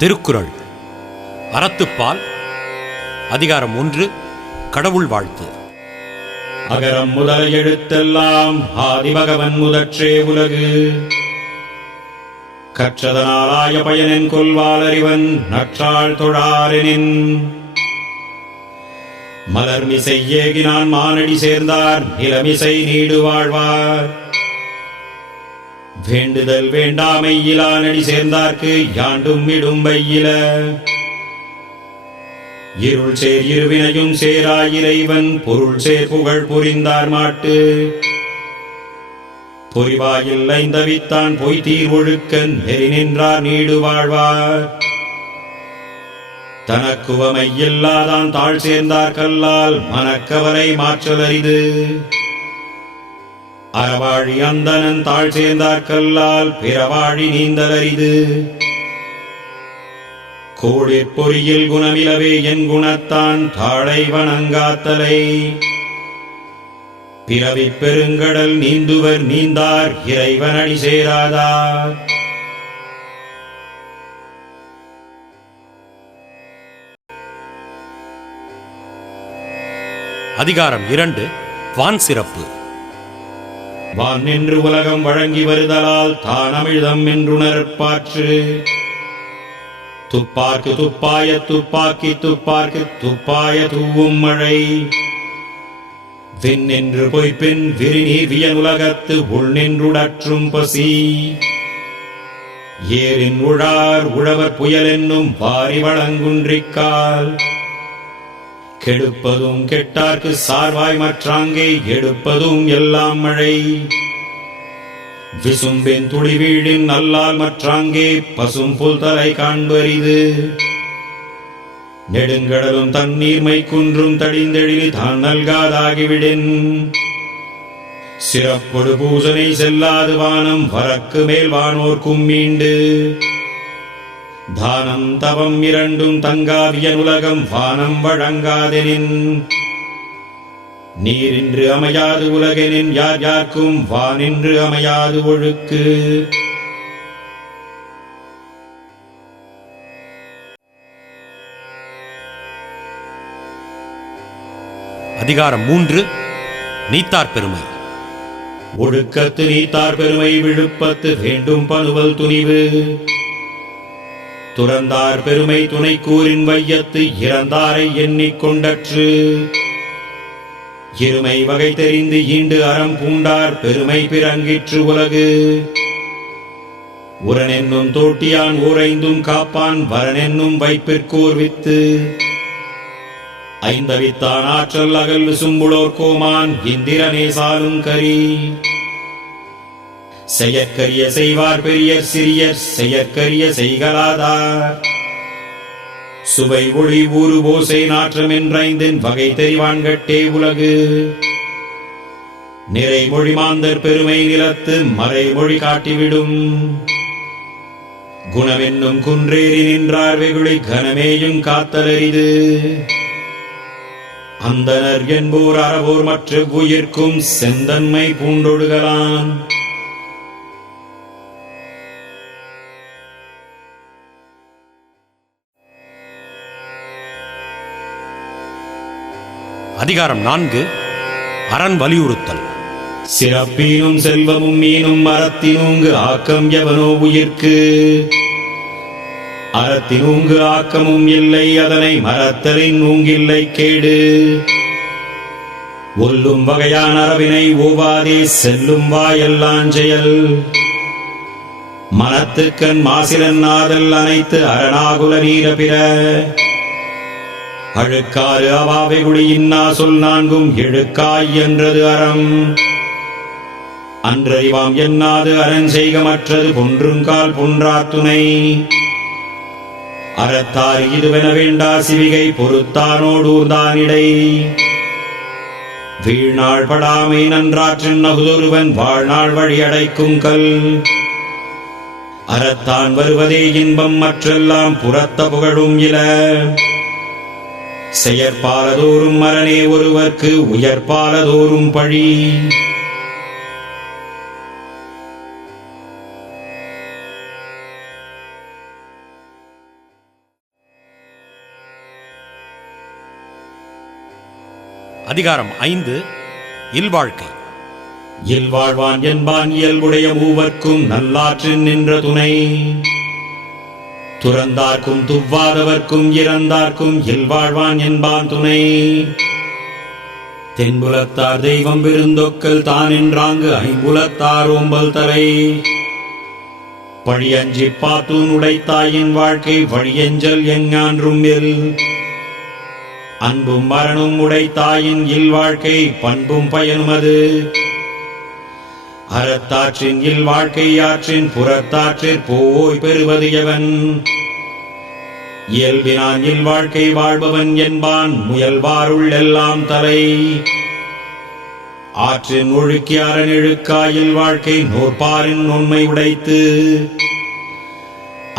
திருக்குறள் அறத்துப்பால் அதிகாரம் 1 கடவுள் வாழ்த்து. அகரம் முதல எழுத்தெல்லாம் ஆதிபகவன் முதற்றே உலகு. கற்றதனாலாய பயனின் கொள்வாள் அறிவன் நற்றாள் தொழாரெனின். மலர்மிசை ஏகினான் மானடி சேர்ந்தார் நிலமிசை நீடு வாழ்வார். வேண்டுதல் வேண்டாமை இலானடி சேர்ந்தார்க்கு யாண்டும் இடும் வையில. இருள் சேர் இருவினையும் சேராயிரைவன் பொருள் சேர் புகழ் புரிந்தார் மாட்டு. பொறிவாயில் ஐந்தவித்தான் பொய் தீர் ஒழுக்கன் நெறி நின்றார் நீடு வாழ்வார். தனக்குவமை இல்லாதான் தாழ் சேர்ந்தார் கல்லால் மனக்கவலை மாற்றல் அரிது. அறவாழி அந்தனன் தாழ் சேர்ந்தார் கல்லால் பிறவாழி நீந்தல் அரிது. கோடிற் பொறியில் குணமிலவே என் குணத்தான் தாழை வணங்காத்தலை. பிறவிப் பெருங்கடல் நீந்துவர் நீந்தார் இறைவனடி சேராதார். அதிகாரம் 2 வான் சிறப்பு. வான் நின்று உலகம் வழங்கி வருதலால் தான் அமிழ்தம் என்றுணர்ப்பாற்று. துப்பார்க்கு துப்பாய துப்பாக்கி துப்பார்க்கு துப்பாய தூவும் மழை. விண் நின்று பொய்ப்பின் விரிநீர் வியனுலகத்து உள் நின்றுடற்றும் பசி. ஏரின் உழார் உழவர் புயல் என்னும் வாரி வழங்குன்றிக்கால். கெடுப்பதும் கெட்டார்க்கு சார்வாய் மற்றாங்கே எடுப்பதும் எல்லாம் மழை. விசும்பின் துளி வீழின் நல்லால் மற்றாங்கே பசும் புல் தலை காண்பரிது. நெடுங்கடலும் தண்ணீர்மை குன்றும் தடிந்தெழிலி தான் நல்காதாகிவிடின். சிறப்பொடு பூசனை செல்லாது வானம் வரக்கு மேல் வானோர்க்கும் மீண்டு. தானம் தவம் இரண்டும் தங்காவியன் உலகம் வானம் வழங்காதெனின். நீரின்று அமையாது உலகெனின் யார் யார்க்கும் வானின்று அமையாது ஒழுக்கு. அதிகாரம் 3 நீத்தார் பெருமை. ஒழுக்கத்து நீத்தார் பெருமை விழுப்பத்து வேண்டும் பனுவல் துணிவு. துறந்தார் பெருமை துணை கூறின் வையத்து இறந்தாரை எண்ணிக்கொண்டற்று. இருமை வகை தெரிந்து ஈண்டு அறம் பூண்டார் பெருமை பிறங்கிற்று உலகு. உரனென்னும் தோட்டியான் ஊரைந்தும் காப்பான் வரனென்னும் வைப்பிற்கோர் வித்து. ஐந்தவித்தான் ஆற்றல் அகல் விசும்புளோர் கோமான் இந்திரனே சாலும் கரி. செயற்கரிய செய்வார் பெரியர் சிறியர் செயற்கரிய செய்கலாதார். சுவை ஒளி ஊறு ஓசை நாற்றம் என்றைந்தின் வகை தெரிவான்கட்டே உலகு. நிறைமொழி மாந்தர் பெருமை நிலத்து மறைமொழி காட்டிவிடும். குணமென்னும் குன்றேறி நின்றார் வெகுளி கனமேயும் காத்தலரிது. அந்தனர் என்போர் அறவோர் மற்ற உயிர்க்கும் செந்தன்மை பூண்டொடுகலான். அதிகாரம் 4 அரண் வலியுறுத்தல். சிறப்பீனும் செல்வமும் மீனும் அறத்தினூங்கு ஆக்கம் எவனோ உயிர்க்கு. அறத்தினூங்கு ஆக்கமும் இல்லை அதனை மறத்தலின் ஊங்கில்லை கேடு. ஒல்லும் வகையான அரவினை ஓவாதே செல்லும் வாயெல்லாஞ் செயல். மனத்துக்கண் மாசிலன் ஆதல் அனைத்து அரணாகுல நீர பிற. அழுக்காறு அவாவை குடி இன்னா சொல் நான்கும் இழுக்காய் என்றது அறம். அன்றறிவாம் என்னாது அரண் செய்க மற்றது பொன்றுங்கால் பொன்றார் துணை. அறத்தாறு இதுவென வேண்டா சிவிகை பொறுத்தானோடூர்தானிடை. வீழ்நாள் படாமை நன்றாற்றின் நகுதொருவன் வாழ்நாள் வழியடைக்கும் கல். அறத்தான் வருவதே இன்பம் மற்றெல்லாம் புறத்த புகழும் இல. செயற்பாலதோறும் அரணே ஒருவர்க்கு உயர்பாலதோறும் பழி. அதிகாரம் 5 இல்வாழ்க்கை. இல்வாழ்வான் என்பான் இயல்புடைய மூவர்க்கும் நல்லாற்றின் நின்ற துணை. துறந்தார்க்கும் துவ்வாதவர்க்கும் இறந்தார்க்கும் இல்வாழ்வான் என்பான் துணை. தென்புலத்தார் தெய்வம் விருந்தொக்கல் தான் என்றாங்கு ஐம்புலத்தார் ஓம்பல் தலை. பழியஞ்சி பாத்தூன் உடைத்தாயின் வாழ்க்கை வழியஞ்சல் எஞ்ஞான்றும் எல். அன்பும் மரணும் உடைத்தாயின் இல்வாழ்க்கை பண்பும் பயனுமது. அறத்தாற்றின் இல்வாழ்க்கை ஆற்றின் புறத்தாற்றிற் போய் பெறுவது எவன். இயல்பினான் இல்வாழ்க்கை வாழ்பவன் என்பான் முயல்வாருள் எல்லாம் தலை. ஆற்றின் ஒழுக்கி அரண் இழுக்காயில் வாழ்க்கை நோற்பாரின் உண்மை உடைத்து.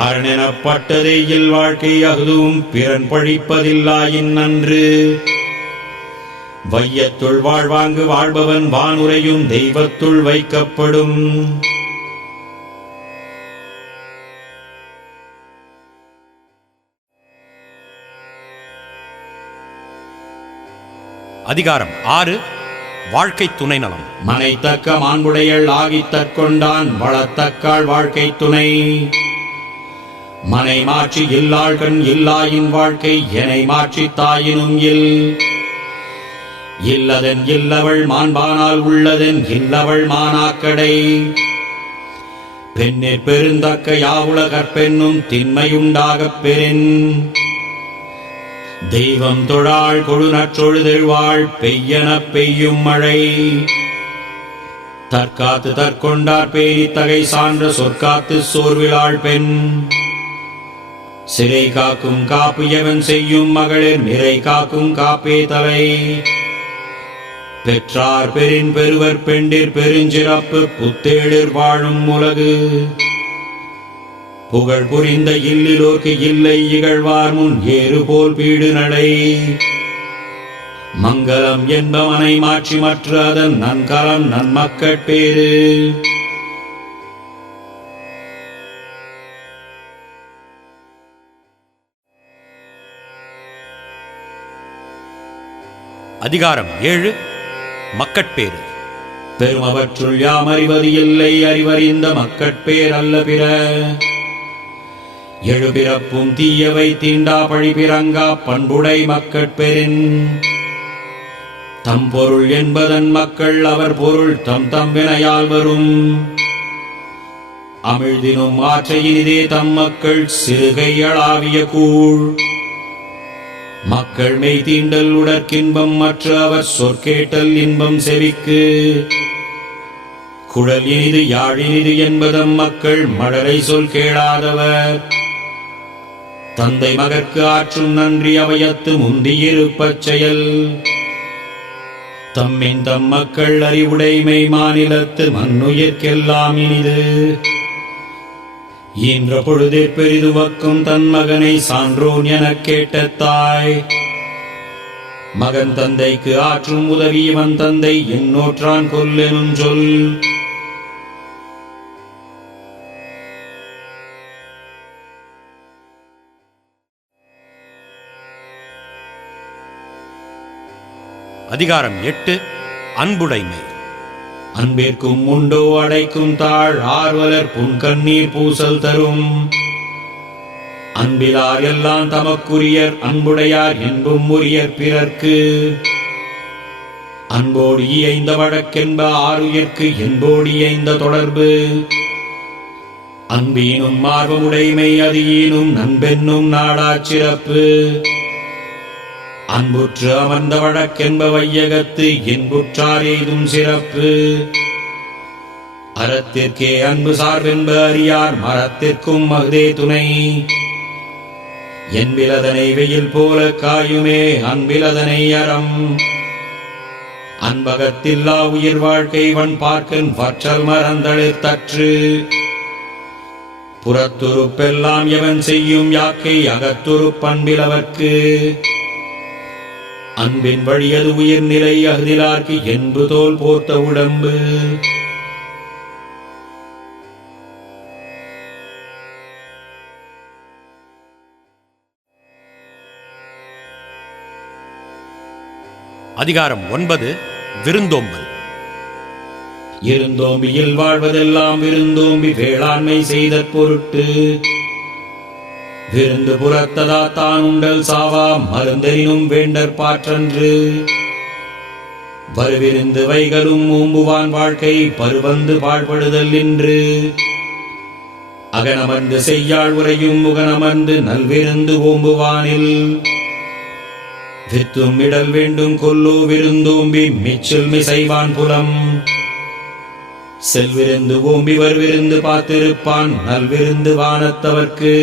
அரணெனப்பட்டதே இல்வாழ்க்கை அகுதும் பிறன் பழிப்பதில்லாயின் நன்று. வையத்துள் வாழ்வாங்கு வாழ்பவன் வானுரையும் தெய்வத்துள் வைக்கப்படும். அதிகாரம் 6 வாழ்க்கை துணை நலம். மனைத்தக்க மாண்புடையள் ஆகித் தற்கொண்டான் வளத்தக்காள் வாழ்க்கை துணை. மனை மாற்றி இல்லாள்கண் இல்லாயின் வாழ்க்கை எனை மாற்றி தாயினும் இல். இல்லதன் இல்லவள் மாண்பானால் உள்ளதன் இல்லவள் மானாக்கடை. பெண்ணிற் பெருந்தக்க யாவுலகற் பெண்ணும் திண்மையுண்டாகப் பெறின். தெய்வம் தொழாள் கொழுநற்றொழுதெழ்வாள் பெய்யனப் பெய்யும் மழை. தற்காத்து தற்கொண்டார் பேணி தகை சான்ற சொற்காத்து சோர்விலாள் பெண். சிறை காக்கும் காப்பு எவன் செய்யும் மகளிர் நிறை காக்கும் காப்பே தலை. பெற்றார் பெரின் பெருவர் பெண்டிற் பெருஞ்சிறப்பு புத்தேளிர் வாழும் உலகு. புகழ் புரிந்த இல்லிலோர்க்கு இல்லை இகழ்வார் முன் ஏறு போல் பீடு நடை. மங்களம் என்பவனை மாற்றி மற்ற அதன் நன்கலம் நன்மக்கட்பேறு. அதிகாரம் 7 மக்கட்பேறு. பெருமவற்றுள் யாம் அறிவது இல்லை அறிவறிந்த மக்கட்பேர் அல்ல பிற. எழுபிறப்பும் தீயவை தீண்டா பழிபிறங்கா பண்புடை மக்கட்பெறின். தம் பொருள் என்பதன் மக்கள் அவர் பொருள் தம் தம் வினையால் வரும். அமிழ்தினும் ஆற்றையினிதே தம் மக்கள் சிறுகையளாவிய கூழ். மக்கள் மெய் தீண்டல் உடற்கின்பம் மற்ற அவர் சொற்கேட்டல் இன்பம் செவிக்கு. குழல் இனிது யாழினிது என்பதம் மக்கள் மழலை சொல் கேளாதவர். தந்தை மகற்கு ஆற்றும் நன்றி அவையத்து முந்தியிருப்பச் செயல். தம்மின் தம் மக்கள் அறிவுடைமை மாநிலத்து மண்ணுயிர்க்கெல்லாம் இனிது. ஈன்ற பொழுதிற் பெரிதுவக்கும் தன் மகனை சான்றோன் எனக் கேட்ட தாய். மகன் தந்தைக்கு ஆற்றும் உதவி இவன் தந்தை எண்ணோற்றான் கொல்லெனும் சொல். அதிகாரம் 8 அன்புடைமை. அன்பிற்கும் உண்டோ அடைக்கும் தாழ் ஆர்வலர் புன்கண்ணீர் பூசல் தரும். அன்பிலார் எல்லாம் தமக்குரியர் அன்புடையார் என்பும் உரியர் பிறர்க்கு. அன்போடு இயைந்த வழக்கென்ப ஆருயிர்க்கு என்போடு இயைந்த தொடர்பு. அன்பீனும் ஆர்வமுடைமை அதியீனும் நண்பென்னும் நாடாச் சிறப்பு. அன்புற்று அமர்ந்த வழக்கென்ப வையகத்து இன்புற்றார் எய்தும் சிறப்பு. அறத்திற்கே அன்பு சார்பென்ப அறியார் மரத்திற்கும் மகுதே துணை. என்பிலதனை வெயில் போல காயுமே அன்பிலதனை அறம். அன்பகத்தில்லா உயிர் வாழ்க்கை வன் பார்க்கன் வற்றல் மறந்தளிர் தற்று. புறத்துறுப்பெல்லாம் எவன் செய்யும் யாக்கை அகத்துறுப் பண்பிலவர்க்கு. அன்பின் வழியது உயிர்நிலை அகுதிலார்க்கு என்பு தோல் போர்த்த உடம்பு. அதிகாரம் 9 விருந்தோம்பல். இருந்தோம்பியில் வாழ்வதெல்லாம் விருந்தோம்பி வேளாண்மை செய்த பொருட்டு விருந்து புறத்ததா தான் உண்டல் சாவா மருந்தெனினும் வேண்டற் பாற்றன்று வருவிருந்து வைகளும் ஓம்புவான் வாழ்க்கை பருவந்து பாழ்படுதல் என்று அகனமர்ந்து செய்யாள் உரையும் முகனமர்ந்து நல்விருந்து ஓம்புவானில் வித்தும் இடல் வேண்டும் கொல்லோ விருந்தோம்பி மிச்சில் மிசைவான் புலம் செல்விருந்து ஓம்பி வருவிருந்து பார்த்திருப்பான் நல்விருந்து வானத்தவர்க்கு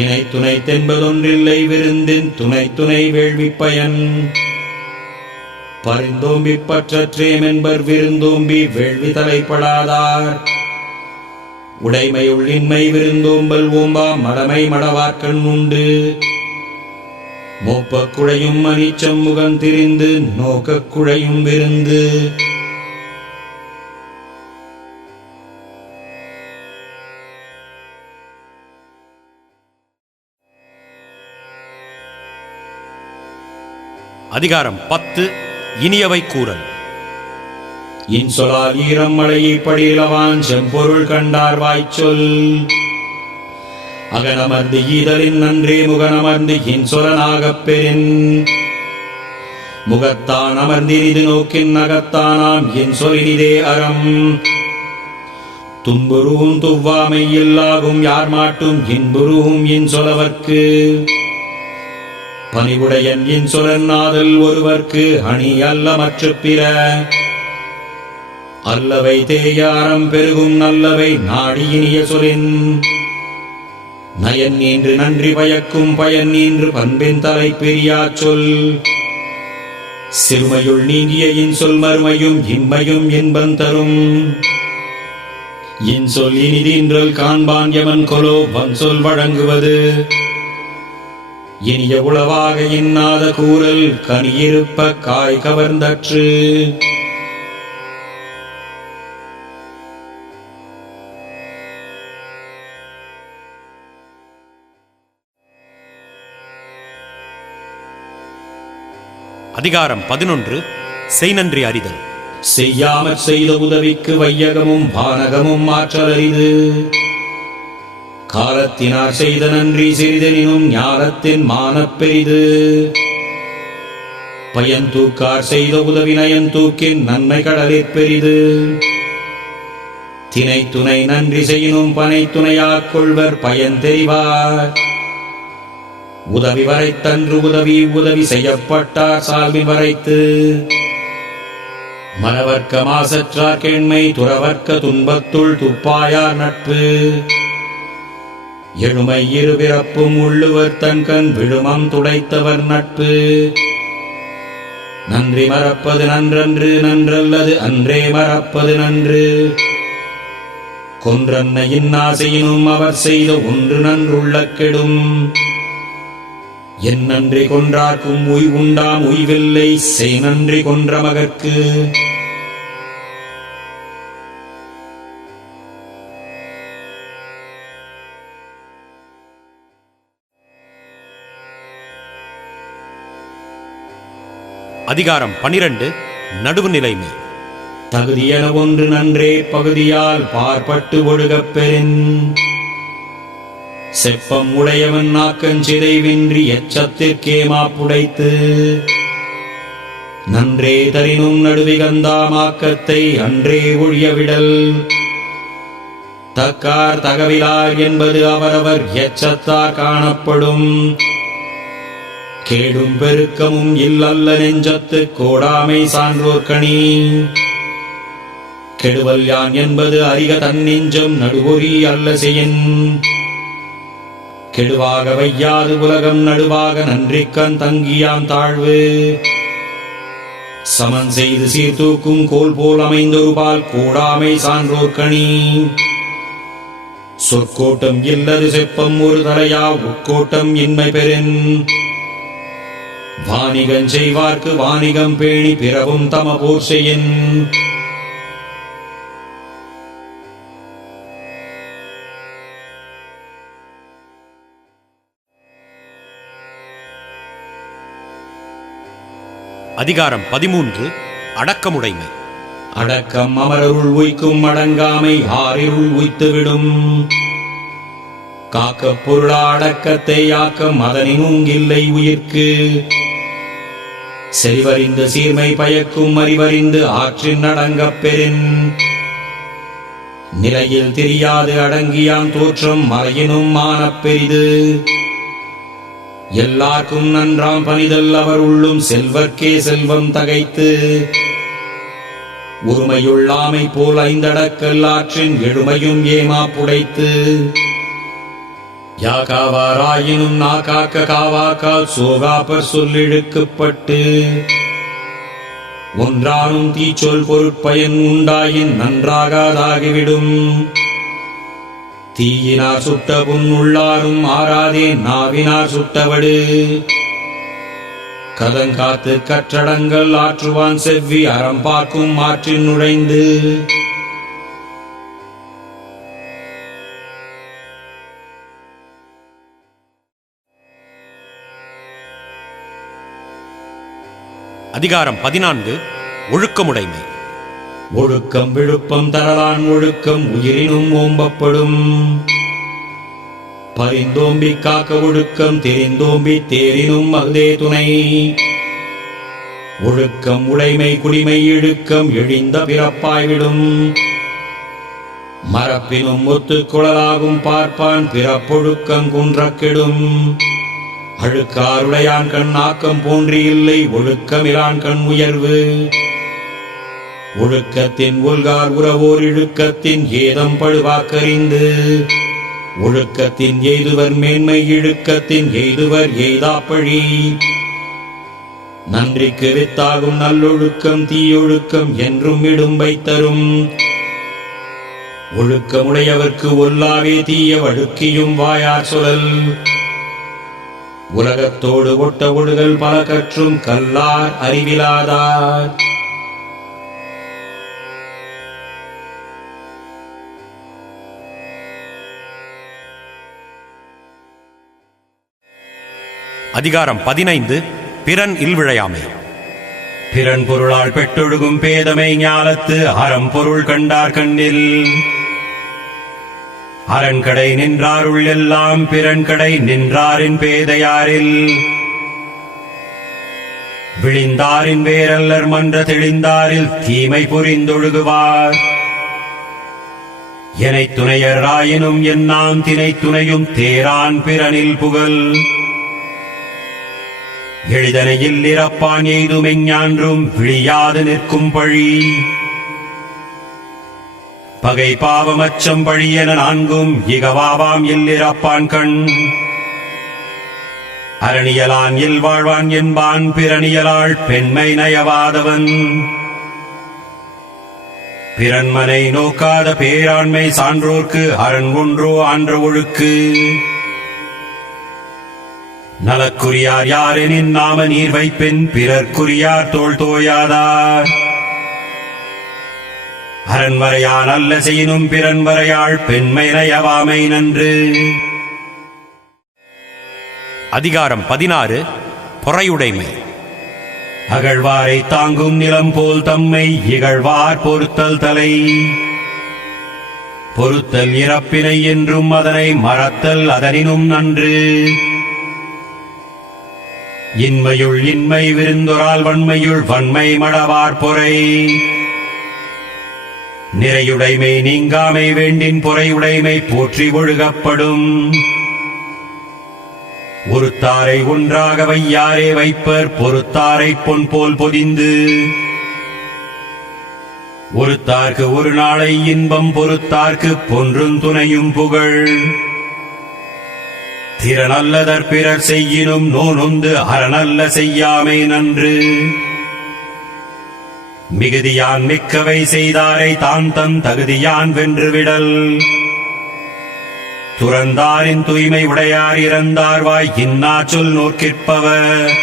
இணை துணை தென்பதொன்றில்லை விருந்தின் துணை துணை வேள்வி பயன் பரிந்தோம்பி பற்றற்றேம் என்பர் விருந்தோம்பி வேள்வி தலைப்படாதார் உடைமையுள் இன்மை விருந்தோம்பல் ஓம்பா மடமை மடவார்க்கண் உண்டு மோப்பக் குழையும் அனிச்சம் முகம் திரிந்து நோக்கக் குழையும் விருந்து அதிகாரம் 10 இனியவை கூறல். இன்சொலால் ஈரம் மழையை படிலவான் செம்பொருள் கண்டார் வாய்ச்சொல் அகனமர்ந்து ஈதலின் நன்றே முகனமர்ந்து இன்சொலனாகப் பெறின் முகத்தான் அமர்ந்தினிது நோக்கின் நகத்தானாம் என் சொலினிதே அறம் துன்புருவும் துவ்வாமை இல்லாகும் யார் மாட்டும் இன்புருவும் என் சொலவர்க்கு பணிவுடையன் என் சொலன் நாதல் ஒருவர்க்கு அணி அல்ல மற்ற பிற அல்லவை தேயாரம் பெருகும் நல்லவை நாடி இனிய சொலின் நயன் நீன்று நன்றி பயக்கும் பயன் நீன்று பண்பின் தலை பெரியா சொல் சிறுமையுள் நீங்கிய இன்சொல் மறுமையும் இன்மையும் இன்பம் தரும் இன்சொல் இனிதீன்றல் காண்பான் எவன் கொலோ வன்சொல் வழங்குவது இனிய உளவாக இன்னாத கூறல் கனியிருப்ப காய் கவர்ந்தற்று அதிகாரம் 11 செய்நன்றி அறிதல். செய்யாமற் செய்த உதவிக்கு வையகமும் வானகமும் ஆற்றல் அரிது காலத்தினார் செய்த நன்றி சிறிதெனினும் ஞானத்தின் மானப் பெரிது பயன்தூக்கார் செய்த உதவி நயன்தூக்கின் நன்மை கடலிற் பெரிது தினை துணை நன்றி செய்யினும் பனை துணையாக் கொள்வர் பயன் தெரிவார் உதவி வரைத்தன்று உதவி உதவி செய்யப்பட்டார் சால்வி வரைத்து மனவர்க்க மாசற்றார் கேண்மை துறவர்க்க துன்பத்துள் துப்பாயார் நட்பு எழுமை இருபிறப்பும் உள்ளுவர் தன்கண் விழுமம் துடைத்தவர் நட்பு நன்றி மறப்பது நன்றன்று நன்றல்லது அன்றே மறப்பது நன்று கொன்றன்ன இன்னாசையினும் அவர் செய்த ஒன்று நன்றுள்ள கெடும் என் நன்றி கொன்றார்க்கும் உய்வுண்டாம் உய்வில்லை செய் நன்றி கொன்ற மகற்கு அதிகாரம் 12 நடுவுநிலைமை. தகுதியென ஒன்று நன்றே பகுதியால் பார்ப்பட்டு ஒழுகப் பெறின் செப்பம் உடையவன் நாக்கஞ்சிதைவின்றி எச்சத்திற்கே மாப்புடைத்து நன்றே தரினும் நடுவிகந்தாமாக்கத்தை அன்றே ஒழியவிடல் தக்கார் தகவிலார் என்பது அவரவர் எச்சத்தார் காணப்படும் கேடும் பெருக்கமும் இல்லல்ல நெஞ்சத்து கோடாமை சான்றோர் கணி கெடுவல் யான் என்பது அறிக தன்னெஞ்சம் நடுவொறி அல்ல செய்யின் கெடுவாக வையாது உலகம் நடுவாக நன்றிக்கண் தங்கியாம் தாழ்வு சமன் செய்து சீர்தூக்கும் கோல் போல் அமைந்தொரு பால் கோடாமை சான்றோர் கணி சொற்கோட்டம் இல்லது செப்பம் ஒரு தலையா உட்கோட்டம் இன்மை பெறின் வாணிகன் செய்வார்க்கு வாணிகம் பேணி பிறவும் தம போர் செய்யின் அதிகாரம் 13 அடக்கமுடைமை. அடக்கம் அமரருள் உய்க்கும் அடங்காமை ஆறிருள் உய்த்துவிடும். காக்க பொருளா அடக்கத்தை ஆக்க மதனினுங்கில்லை உயிர்க்கு. செறிவறிந்து சீர்மை பயக்கும் அறிவறிந்து ஆற்றின் அடங்கப் பெறின். நிலையில் தெரியாது அடங்கியான் தோற்றம் மறையினும் மானப் பெரிது. எல்லார்க்கும் நன்றாம் பணிதல் அவர் உள்ளும் செல்வர்க்கே செல்வம் தகைத்து. உரிமையுள்ளாமை போல் ஐந்தடக்கல் ஆற்றின் எழுமையும் ஏமா புடைத்து. யாகாவாராயினும் நாகாக்க காவாக்கால் சோகாப்பர் சொல்லிழுக்கப்பட்டு. ஒன்றானும் தீச்சொல் பொருட்பயன் உண்டாயின் நன்றாகாதாகிவிடும். தீயினார் சுட்ட புண் உள்ளாரும் ஆறாதே நாவினார் சுட்டவடு. கதங்காத்து கற்றடங்கள் ஆற்றுவான் செவ்வி அறம் பார்க்கும் ஆற்றின் நுழைந்து. அதிகாரம் 14 ஒழுக்கமுடைமை. ஒழுக்கம் விழுப்பம் தரலான் ஒழுக்கம் உயிரினும் ஓம்பப்படும். பரிந்தோம்பி காக்க ஒழுக்கம் தெரிந்தோம்பி தேரினும் அகுதே துணை. ஒழுக்கம் உடைமை குடிமை இழுக்கம் எழிந்த பிறப்பாய்விடும். மரப்பினும் ஒத்துக் குழலாகும் பார்ப்பான் பிறப்பொழுக்கம் குன்றக்கெடும். அழுக்காருடையான் கண் ஆக்கம் போன்றி இல்லை ஒழுக்கமிலான் கண் உயர்வு. ஒழுக்கத்தின் ஒல்கார் உறவோர் இழுக்கத்தின் ஏதம் பழுவாக்கறிந்து. ஒழுக்கத்தின் எய்துவர் மேன்மை இழுக்கத்தின் எய்துவர் எய்தாப்பழி. நன்றிக்கு வித்தாகும் நல்லொழுக்கம் தீயொழுக்கம் என்றும் இடும்பை தரும். ஒழுக்கமுடையவர்க்கு ஒல்லாவே தீய வழுக்கியும் வாயார் சொலல். உலகத்தோடு ஒட்ட ஒழுகல் பல கற்றும் கல்லார் அறிவிலாதார். அதிகாரம் 15 பிறன் இல்விழையாமை. பிறன் பொருளால் பெற்றொழுகும் பேதமை ஞாலத்து அறம் பொருள் கண்டார் கண்ணில். அரண்கடை நின்றாருள் எல்லாம் பிறன்கடை நின்றாரின் பேதையாரில். விழிந்தாரின் வேரல்லர் மன்ற தெளிந்தாரில் தீமை புரிந்தொழுகுவார். எனை துணையர் ஆயினும் என்னாம் தினை துணையும் தேரான் பிறனில் புகழ். எளிதனையில் இறப்பான் எய்துமெஞ்ஞான்றும் விழியாது நிற்கும் பழி. பகை பாவமச்சம் பழியென நான்கும் இகவாவாம் இல்லிறப்பான் கண். அரணியலான் இல் வாழ்வான் என்பான் பிறனியலாள் பெண்மை நயவாதவன். பிறன்மனை நோக்காத பேராண்மை சான்றோர்க்கு அரண் ஒன்றோ ஆன்ற ஒழுக்கு. நலக்குரியார் யாரெனின் நாம நீர் வைப்பின் பிறர்க்குரியார் தோள் தோயாதார். அரண்வரையான் அல்ல செய்யினும் பிறன்வரையாள் பெண்மை நயவாமை நன்று. அதிகாரம் 16 பொறையுடைமை. அகழ்வாரை தாங்கும் நிலம் போல் தம்மை இகழ்வார் பொறுத்தல் தலை. பொறுத்தல் இறப்பினை என்றும் அதனை மறத்தல் அதனினும் நன்று. இன்மையுள் இன்மை விருந்தொரால் வன்மையுள் வன்மை மடவார் பொறை. நிறையுடைமை நீங்காமை வேண்டின் பொறையுடைமை போற்றி ஒழுகப்படும். ஒருத்தாரை ஒன்றாக வையாரே வைப்பர் பொறுத்தாரை பொன் போல் பொதிந்து. ஒருத்தார்க்கு ஒரு நாளை இன்பம் பொறுத்தார்க்கு பொன்றும் துணையும் புகழ். திறனல்லதற் பிறர் செய்யினும் நோனொந்து அறனல்ல செய்யாமை நன்று. மிகுதியான் மிக்கவை செய்தாரை தான் தன் தகுதியான் வென்றுவிடல். துறந்தாரின் தூய்மை உடையார் இறந்தார் வாய் இன்னா சொல் நோக்கிற்பவர்.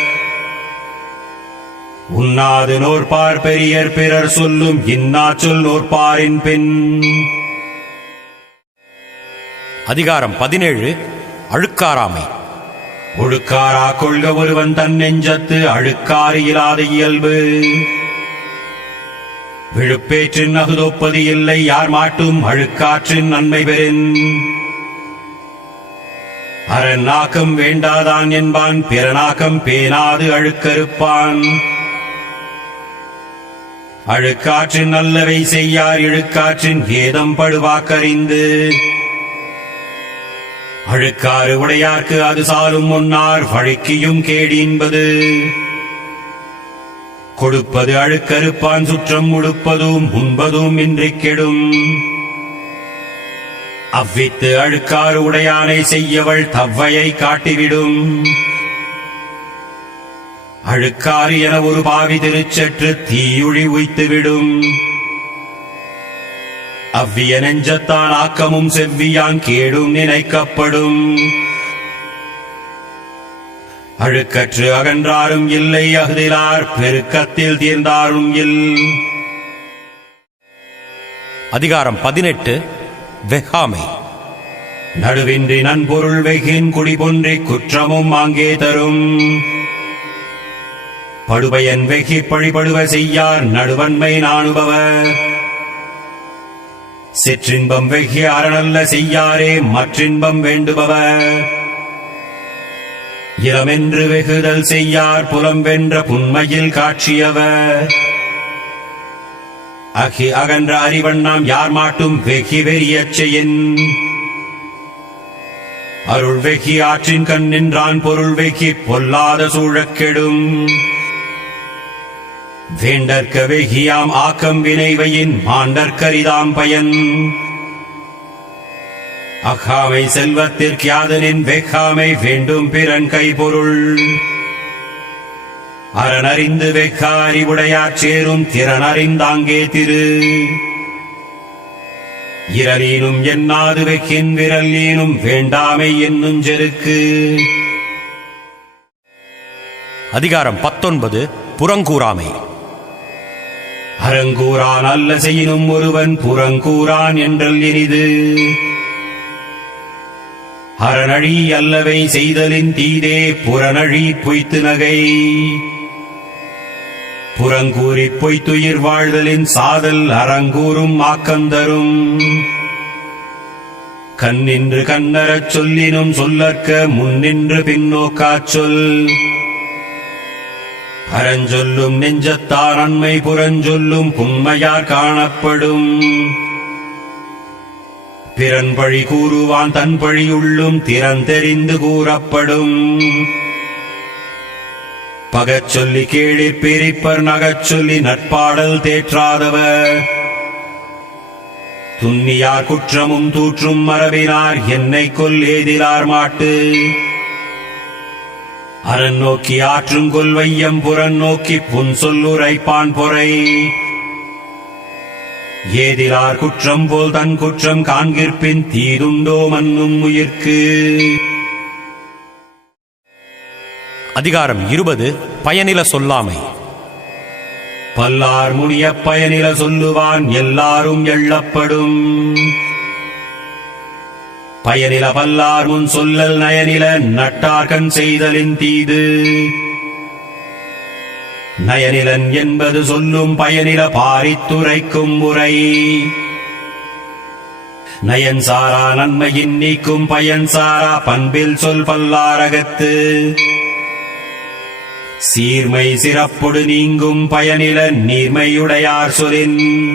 உண்ணாது நோற்பார் பெரியர் பிறர் சொல்லும் இன்னா சொல் நோற்பாரின் பின். அதிகாரம் 17 அழுக்காராமை. ஒழுக்காரா கொள்க ஒருவன் தன் நெஞ்சத்து அழுக்காறு இயலாத இயல்பு. விழுப்பேற்றின் அகுதொப்பது இல்லை யார் மாட்டும் அழுக்காற்றின் நன்மை பெறின். அறநாக்கம் வேண்டாதான் என்பான் பிறநாக்கம் பேணாது அழுக்கறுப்பான். அழுக்காற்றின் நல்லவை செய்யார் இழுக்காற்றின் வேதம் படுவாக்கறிந்து. அழுக்காறு உடையார்க்கு அது சாலும் முன்னார் வழுக்கியும் கேடி என்பது. கொடுப்பது அழுக்கறுப்பான் சுற்றம் உடுப்பதும் உண்பதும் இன்றிக் கெடும். அவ்வித்து அழுக்காறு உடையானை செய்யவள் தவ்வையை காட்டிவிடும். அழுக்காறு என ஒரு பாவி திருச்சற்று தீயுழி உய்த்துவிடும். அவ்விய நெஞ்சத்தான் ஆக்கமும் செவ்வியான் கேடும் நினைக்கப்படும். அழுக்கற்று அகன்றாரும் இல்லை அகுதிலார் பெருக்கத்தில் தீர்ந்தாரும் இல். அதிகாரம் 18 வெகாமை. நடுவின்றி நன்பொருள் வெகின் குடிபொன்றி குற்றமும் ஆங்கே தரும். படுபயன் வெகி பழிபடுவ செய்யார் நடுவன்மை நாணுபவர். சிற்றின்பம் வெகி அறநல்ல செய்யாரே மற்றின்பம் வேண்டுபவர். இளமென்று வெகுதல் செய்யார் புலம் வென்ற புன்மையில் காட்சியவர். அகி அகன்ற அறிவண்ணாம் யார் மாட்டும் வெகி வெறியச் செய்யின். அருள் வெகி ஆற்றின் கண் நின்றான் பொருள் வெகி பொல்லாத சூழக்கெடும். வேண்டற்க வெகியாம் ஆக்கம் வினைவையின் மாண்டற்கரிதாம் பயன். அகாமை செல்வத்திற்கு யாதனின் வெக்காமை வேண்டும் பிறன் கைபொருள். அறனறிந்து வெக்க அறிவுடையார் சேரும் திறனறிந்தாங்கே திரு. இரலீனும் எண்ணாது வெக்கின் விரலீனும் வேண்டாமை என்னும் செருக்கு. அதிகாரம் 19 புறங்கூறாமை. அறங்கூறான் அல்ல செய்யினும் ஒருவன் புறங்கூறான் என்றல் இனிது. அறநழி அல்லவை செய்தலின் தீதே புறநழி பொய்த்து நகை. புறங்கூறிப் பொய்த்துயிர் வாழ்தலின் சாதல் அறங்கூறும் ஆக்கந்தரும். கண்ணின்று கண்ணறச் சொல்லினும் சொல்லற்க முன்னின்று பின்னோக்காச் சொல். அறஞ்சொல்லும் நெஞ்சத்தார் அண்மை புறஞ்சொல்லும் புன்மையார் காணப்படும். பிறன் பழி கூறுவான் தன் பழியுள்ளும் திறன் தெரிந்து கூறப்படும். பகச் சொல்லி கேளிப் பிரிப்பர் நகச் சொல்லி நட்பாடல் தேற்றாதவர். துன்னியார் குற்றமும் தூற்றும் மரபினார் என்னை கொல் ஏதிலார் மாட்டு. அரண் நோக்கி ஆற்றும் கொல் வையம் புறன் நோக்கி புன் சொல்லுரைப்பான் பொறை. ஏதிலார் குற்றம் போல் தன் குற்றம் காண்கிற்பின் தீதுண்டோ மன்னும் உயிர்க்கு. அதிகாரம் 20 பயனில சொல்லாமை. பல்லார் முனிய பயனில சொல்லுவான் எல்லாரும் எள்ளப்படும். பயனில பல்லார் முன் சொல்லல் நயனில நட்டார்கண் செய்தலின் தீது. நயனிலன் என்பது சொல்லும் பயனில பாரித்துரைக்கும் முறை. நயன் சாரா நன்மையின் நீக்கும் பயன் சாரா பண்பில் சொல் பல்லாரகத்து. சீர்மை சிறப்பொடு நீங்கும் பயனில நீர்மையுடையார் சொலின்.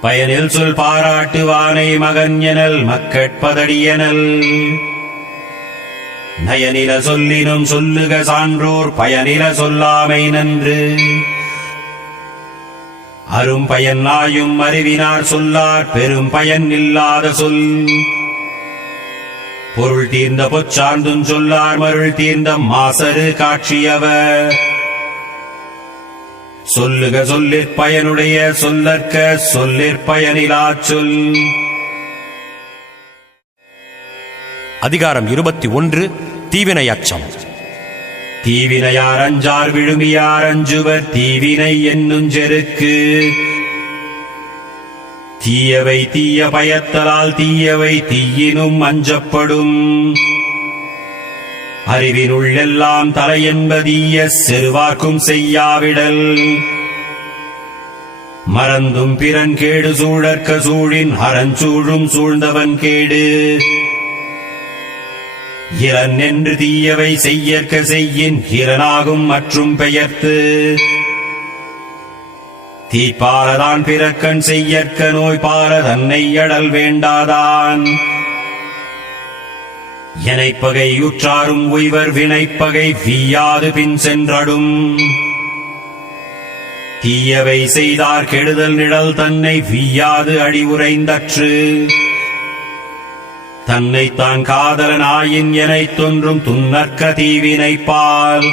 பயனில் சொல் பாராட்டுவானை மகன் எனல் மக்கட்பதடியனல். நயனில சொல்லினும் சொல்லுக சான்றோர் பயனில சொல்லாமை நன்று. அரும் பயன் நாயும் அறிவினார் சொல்லார் பெரும் பயன் இல்லாத சொல். பொருள் தீர்ந்த பொச்சார்ந்தும் சொல்லார் மருள் தீர்ந்த மாசரு காட்சியவர். சொல்லுக சொல்லிற் பயனுடைய சொல்லற்க சொல்லிற் பயனிலாச் சொல். அதிகாரம் 21 தீவினை அச்சம். தீவினையார் அஞ்சார் விழுமியார் அஞ்சுவர் தீவினை என்னும் செருக்கு. தீயவை தீய பயத்தலால் தீயவை தீயினும் அஞ்சப்படும். அறிவினுள் எல்லாம் தலை என்பதீய செருவாக்கும் செய்யாவிடல் மறந்தும் பிறன் கேடு சூழற்க சூழின் அறஞ்சூழும் சூழ்ந்தவன் கேடு இறன் என்று தீயவை செய்யற்க செய்யின் இறனாகும் மற்றும் பெயர்த்து தீப்பாலதான் பிறக்கண் செய்யற்க நோய் பால தன்னை அடல் வேண்டாதான் எனைப்பகை உற்றாரும் உய்வர் வினைப்பகை வீயாது பின் சென்றடும் தீயவை செய்தார் கெடுதல் நிழல் தன்னை வீயாது அடிவுரைந்தற்று தன்னைத்தான் காதலனாயின் எனைத் தொன்றும் துன்னற்க தீவினைப்பால்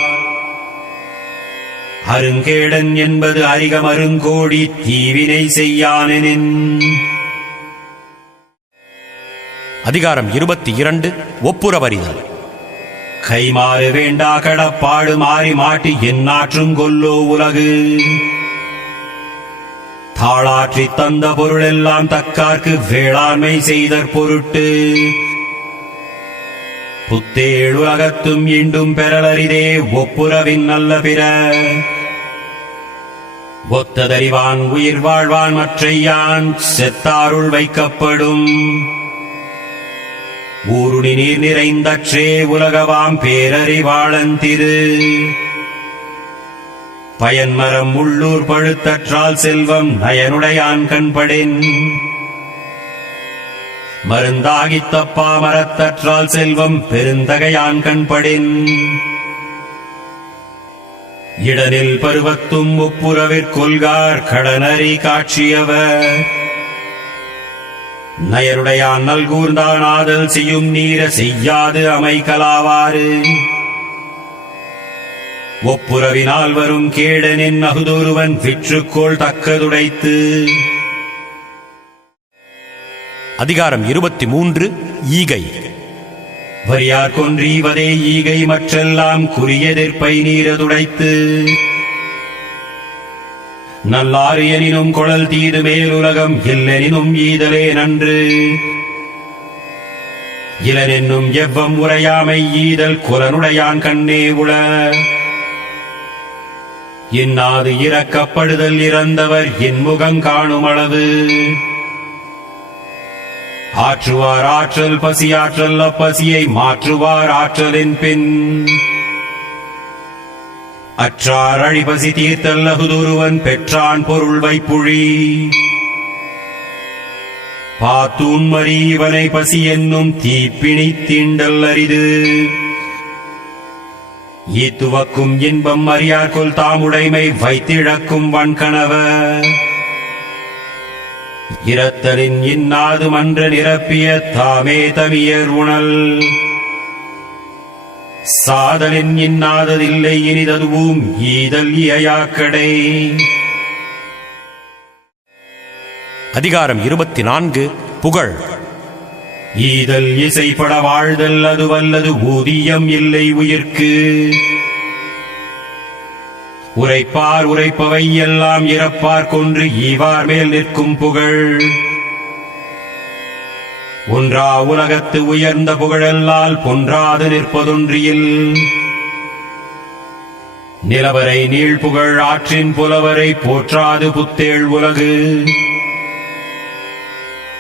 அருங்கேடன் என்பது அரிகமருங்கோடி தீவினை செய்யானெனின். அதிகாரம் 22 ஒப்புரவறிதல். கைமாறு வேண்டா கடப்பாடு மாறி மாட்டி எந்நாற்றும் கொல்லோ உலகு தாளாற்றித் தந்த பொருளெல்லாம் தக்கார்க்கு வேளாண்மை செய்தற் பொருட்டு புத்தேழு அகத்தும் இண்டும் பெறலரிதே ஒப்புரவின் நல்ல பிற ஒத்ததறிவான் உயிர் வாழ்வான் மற்றையான் செத்தாருள் வைக்கப்படும் ஊருணி நீர் நிறைந்தற்றே உலகவாம் பேரறிவாளன் திரு பயன்மரம் உள்ளூர் பழுத்தற்றால் செல்வம் நயனுடையான் கண்படின் மருந்தாகித் தப்பா மரத்தற்றால் செல்வம் பெருந்தகையான் கண்படின் இடனில் பருவத்தும் ஒப்புரவிற்கொள்கார் கடனறி காட்சியவர் நயருடையான் நல்கூர்ந்தான் ஆதல் செய்யும் நீர செய்யாது அமைக்கலாவாறு ஒப்புரவினால் வரும் கேடனின் அகுதொருவன் விற்றுக்கோள் தக்கதுடைத்து. அதிகாரம் 23 ஈகை. வரியார் கொன்றீவதே ஈகை மற்றெல்லாம் குறியெதிர்ப்பை நீரதுடைத்து நல்லாறு எனினும் கொழல் தீது மேலுலகம் இல்லெனினும் ஈதலே நன்று இளனென்னும் எவ்வம் உரையாமை ஈதல் குலனுடையான் கண்ணே உள இன்னாது இறக்கப்படுதல் இறந்தவர் என் முகம் காணும் அளவு ஆற்றுவார் ஆற்றல் பசியாற்றல் அப்பசியை மாற்றுவார் ஆற்றலின் பின் அற்றார் அழிபசி தீர்த்தல் அகுதொருவன் பெற்றான் பொருள் வைப்புழி பாத்தூன்மறி இவனை பசி என்னும் தீப்பிணி தீண்டல் அரிது ஈத்துவக்கும் இன்பம் அறியார்கொள் தாமுடைமை வைத்திழக்கும் வன்கணவர் இரத்தலின் இன்னாது மன்ற நிரப்பிய தாமே தமியர் உணல் சாதலின் இன்னாததில்லை இனிததுவும் ஈதல் இயையாக்கடை. அதிகாரம் 24 புகழ். ஈதல் இசைப்பட வாழ்தல் அதுவல்லது ஊதியம் இல்லை உயிர்க்கு உரைப்பார் உரைப்பவை எல்லாம் இறப்பார் கொன்று ஈவார் மேல் நிற்கும் புகழ் ஒன்றா உலகத்து உயர்ந்த புகழல்லால் பொன்றாது நிற்பதொன்றியில் நிலவரை நீழ்புகழ் ஆற்றின் புலவரை போற்றாது புத்தேள் உலகு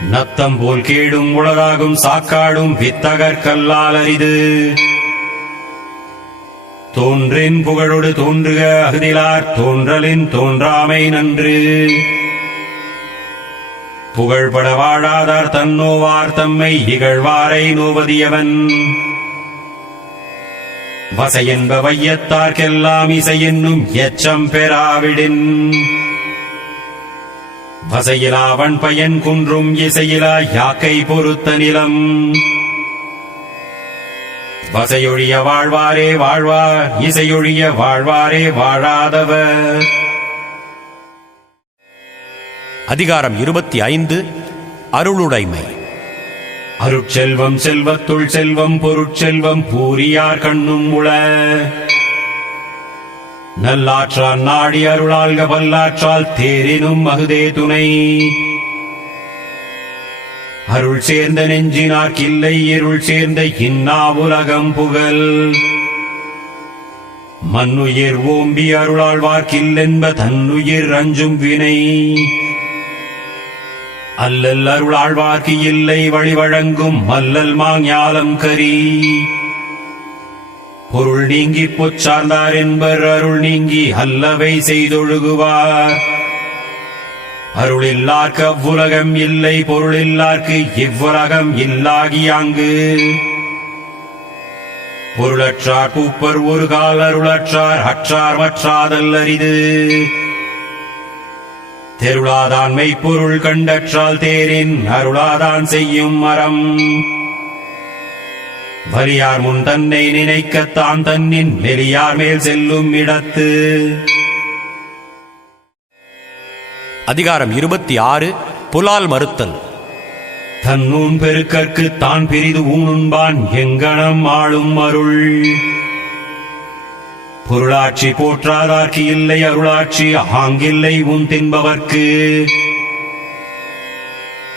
நத்தம் போல் கேடும் உலகாகும் சாக்காடும் வித்தகற்கல்லால் அரிது தோன்றின் புகழொடு தோன்றுக அகுதிலார் தோன்றலின் தோன்றாமை நன்று புகழ்பட வாழாதார் தன்னோவார் தம்மை இகழ்வாரை நோவதியவன் வசையென்ப வையத்தார்க்கெல்லாம் இசையென்னும் எச்சம் பெறாவிடின் வசையிலாவன் பயன் குன்றும் இசையிலா யாக்கை பொறுத்த நிலம் வசையொழிய வாழ்வாரே வாழ்வார் இசையொழிய வாழ்வாரே வாழாதவர். அதிகாரம் 25 அருளுடைமை. அருட்செல்வம் செல்வத்துள் செல்வம் பொருட்செல்வம் பூரியார் கண்ணும் உள நல்லாற்றான் நாடி அருளால்க வல்லாற்றால் தேரினும் அகுதே துணை அருள் சேர்ந்த நெஞ்சினார்க்கில்லை இருள் சேர்ந்த இன்னா உலகம் புகழ். மன்னுயிர் ஓம்பி அருளாழ்வார்க்கில்லென்ப தன்னுயிர் அஞ்சும் வினை. அல்லல் அருளாழ்வார்க்கு இல்லை வழிவழங்கும் மல்லல் மாஞாலம் கரி. பொருள் நீங்கி பொச்சார்ந்தார் என்பர் அருள் நீங்கி அல்லவை செய்தொழுகுவார். அருளில்லார்க்கு அவ்வுலகம் இல்லை பொருளில்லார்க்கு இவ்வுலகம் இல்லாகியாங்கு. பொருளற்றார் பூப்பர் ஒரு கால் அருளற்றார் அற்றார் மற்றாதல் அரிது. தெருளாதான் மெய்ப்பொருள் கண்டற்றால் தேரின் அருளாதான் செய்யும் மரம். வலியார் முன் தன்னை நினைக்கத்தான் தன்னின் வெளியார் மேல் செல்லும் இடத்து. அதிகாரம் 26 புலால் மறுத்தல். தன்னூன் பெருக்கற்கு தான் பிரிது ஊனுண்பான் எங்கனம் ஆளும் அருள். பொருளாட்சி போற்றாதார்க்கு இல்லை அருளாட்சி ஆங்கில்லை உன் தின்பவர்க்கு.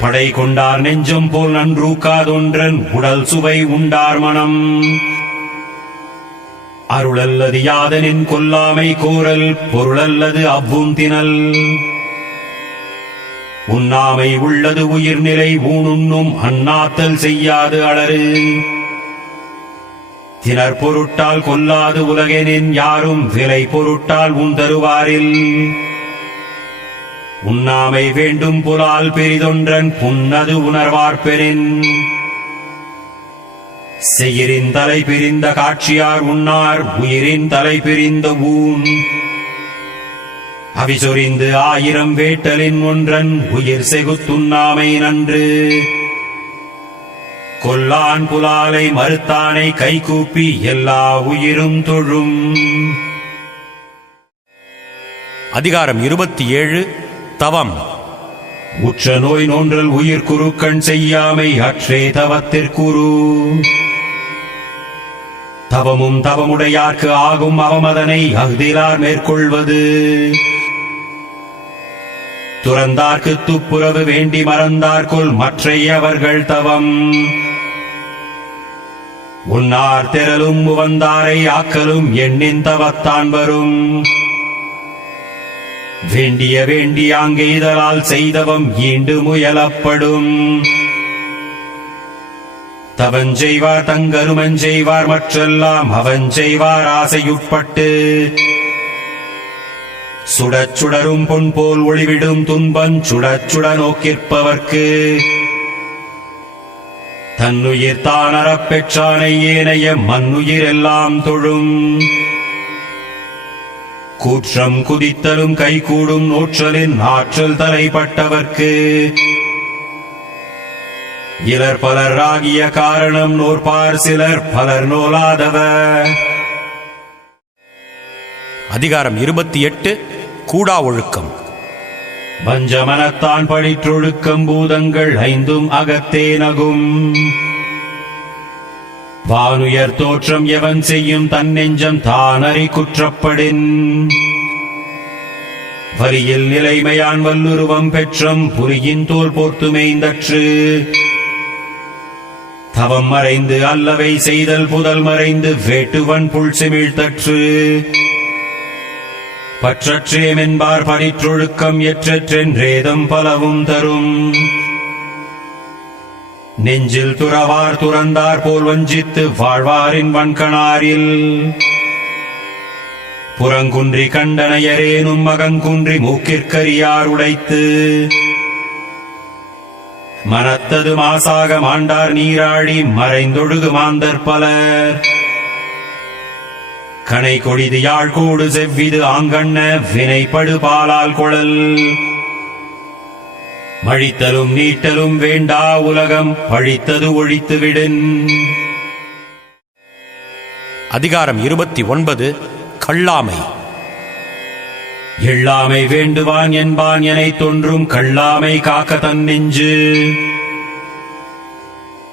படை கொண்டார் நெஞ்சம் போல் நன்றூக்காதொன்றன் உடல் சுவை உண்டார் மனம். அருளல்லது யாதனின் கொல்லாமை கோரல் பொருளல்லது அவ்வும் தினல். உண்ணாமை உள்ளது உயிர்நிலை ஊனுண்ணும் அண்ணாத்தல் செய்யாது அலறு. தினர் பொருட்டால் கொல்லாது உலகெனின் யாரும் விலை பொருட்டால் உன் தருவாரில். உண்ணாமை வேண்டும் புலால் பெரிதொன்றன் புன்னது உணர்வார்பெறின். செயிரின் தலை பிரிந்த காட்சியார் உண்ணார் உயிரின் தலை பிரிந்த ஊன். அவிசொரிந்து 1000 வேட்டலின் ஒன்றன் உயிர் செகுத்துண்ணாமை நன்று. கொல்லான் புலாலை மறுத்தானை கைகூப்பி எல்லா உயிரும் தொழும். அதிகாரம் 27 தவம். உற்ற நோய் நோன்றல் உயிர் குறுக்கண் செய்யாமை அற்றே தவத்திற்குரு. தவமும் தவமுடையார்க்கு ஆகும் அவமதனை அஃதிலார் மேற்கொள்வது. துறந்தார்க்கு துப்புரவு வேண்டி மறந்தார்கொள் மற்றையவர்கள் தவம். உன்னார் தெரலும் உவந்தாரை ஆக்கலும் எண்ணின் தவத்தான் வரும். வேண்டிய வேண்டியாங்கெய்தலால் செய்தவம் ஈண்டு முயலப்படும். தவஞ்செய்வார் தங்கருமஞ்செய்வார் மற்றெல்லாம் அவஞ்செய்வார் ஆசையுட்பட்டு. சுடச் சுடரும் பொன் போல் ஒளிவிடும் துன்பம் சுடச் சுட நோக்கிற்பவர்க்கு. தன்னுயிர் தானறப் பெற்றானை ஏனைய மண்ணுயிர் எல்லாம் தொழும். கூற்றம் குதித்தலும் கைகூடும் நோற்றலின் ஆற்றல் தலைப்பட்டவர்க்கு. இலர் பலர் ஆகிய காரணம் நோற்பார் சிலர் பலர் நோலாதவர். அதிகாரம் 28 கூடா ஒழுக்கம். வஞ்சமனத்தான் படிற்றொழுக்கம் பூதங்கள் 5 அகத்தே நகும். வானுயர் தோற்றம் எவன் செய்யும் தன் நெஞ்சம் தானறி குற்றப்படின். வரியில் நிலைமையான் வல்லுருவம் பெற்றம் புரியின் தோல் போர்த்து மேய்ந்தற்று. தவம் மறைந்து அல்லவை செய்தல் புதல் மறைந்து வேட்டுவன் புல் செமிழ்த்தற்று. பற்றற்றேமென்பார் பனிற்றொழுக்கம் எற்றென்றேதம் பலவும் தரும். நெஞ்சில் துறவார் துறந்தார் போல் வஞ்சித்து வாழ்வாரின் வன்கணாரில். புறங்குன்றி கண்டனையரேனும் மகங்குன்றி மூக்கிற்கரியார் உடைத்து. மனத்தது மாசாக மாண்டார் நீராடி மறைந்தொழுகு மாந்தர் பலர். கனை கொடிது யாழ்கோடு செவ்விது ஆங்கண்ண வினைப்படு பாலால் குழல். மழித்தலும் நீட்டலும் வேண்டா உலகம் பழித்தது ஒழித்து விடின். அதிகாரம் 29 கள்ளாமை. எள்ளாமை வேண்டுவான் என்பான் எனைத் தொன்றும் கள்ளாமை காக்க தன் நெஞ்சு.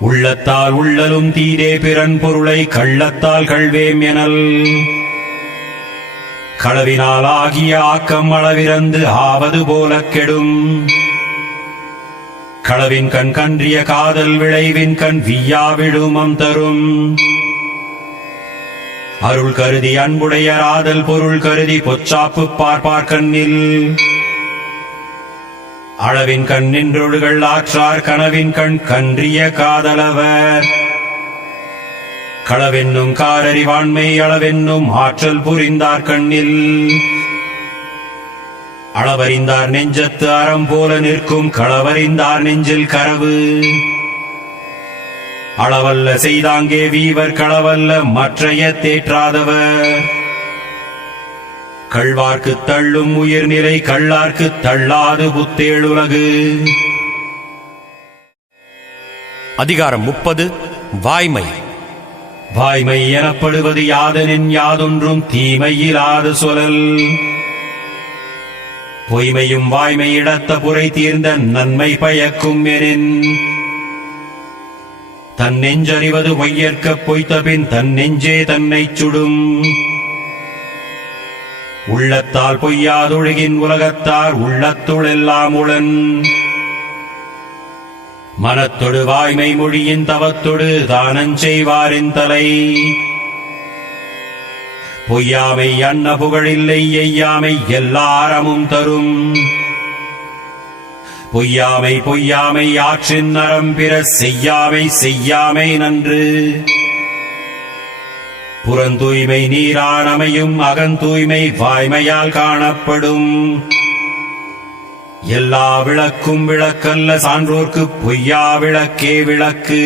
உள்ளத்தால் உள்ளலும் தீரே பிறன் பொருளை கள்ளத்தால் கள்வேம் எனல். களவினால் ஆகிய ஆக்கம் அளவிறந்து ஆவது போலக் கெடும். களவின் கண் கன்றிய காதல் விளைவின் கண் வியா விழுமம் தரும். அருள் கருதி அன்புடையர் ஆதல் பொருள் கருதி பொச்சாப்பு பார்ப்பார் கண்ணில். அளவின் கண் நின்றொழுகள் ஆற்றார் கனவின் கண் கன்றிய காதலவர். களவென்னும் காரறிவாண்மை அளவென்னும் ஆற்றல் புரிந்தார் கண்ணில். அளவறிந்தார் நெஞ்சத்து அறம் போல நிற்கும் களவறிந்தார் நெஞ்சில் கரவு. அளவல்ல செய்தாங்கே வீவர் களவல்ல மற்றைய தேற்றாதவர். கள்வார்க்கு தள்ளும் உயிர்நிலை கள்ளார்க்கு தள்ளாது புத்தேழுலகு. அதிகாரம் 30 வாய்மை. வாய்மை எனப்படுவது யாதெனின் யாதொன்றும் தீமையிலாது சொலல். பொய்மையும் வாய்மை இடத்த புரை தீர்ந்த நன்மை பயக்கும் எனின். தன் நெஞ்சறிவது பொய்யற்கப் பொய்த்தபின் தன் நெஞ்சே தன்னைச் சுடும். உள்ளத்தால் பொய்யாதொழுகின் உலகத்தார் உள்ளத்துள் எல்லாம் உளன். மனத்தொடு வாய்மை மொழியின் தவத்தொடு தானஞ்செய்வாரின் தலை. பொய்யாமை அன்ன புகழில்லை எய்யாமை எல்லாரமும் தரும். பொய்யாமை பொய்யாமை ஆற்றின் நரம் பிற செய்யாமை செய்யாமை நன்று. புறந்தூய்மை நீரானமையும் அகந்தூய்மை வாய்மையால் காணப்படும். எல்லா விளக்கும் விளக்கல்ல சான்றோர்க்கு பொய்யா விளக்கே விளக்கு.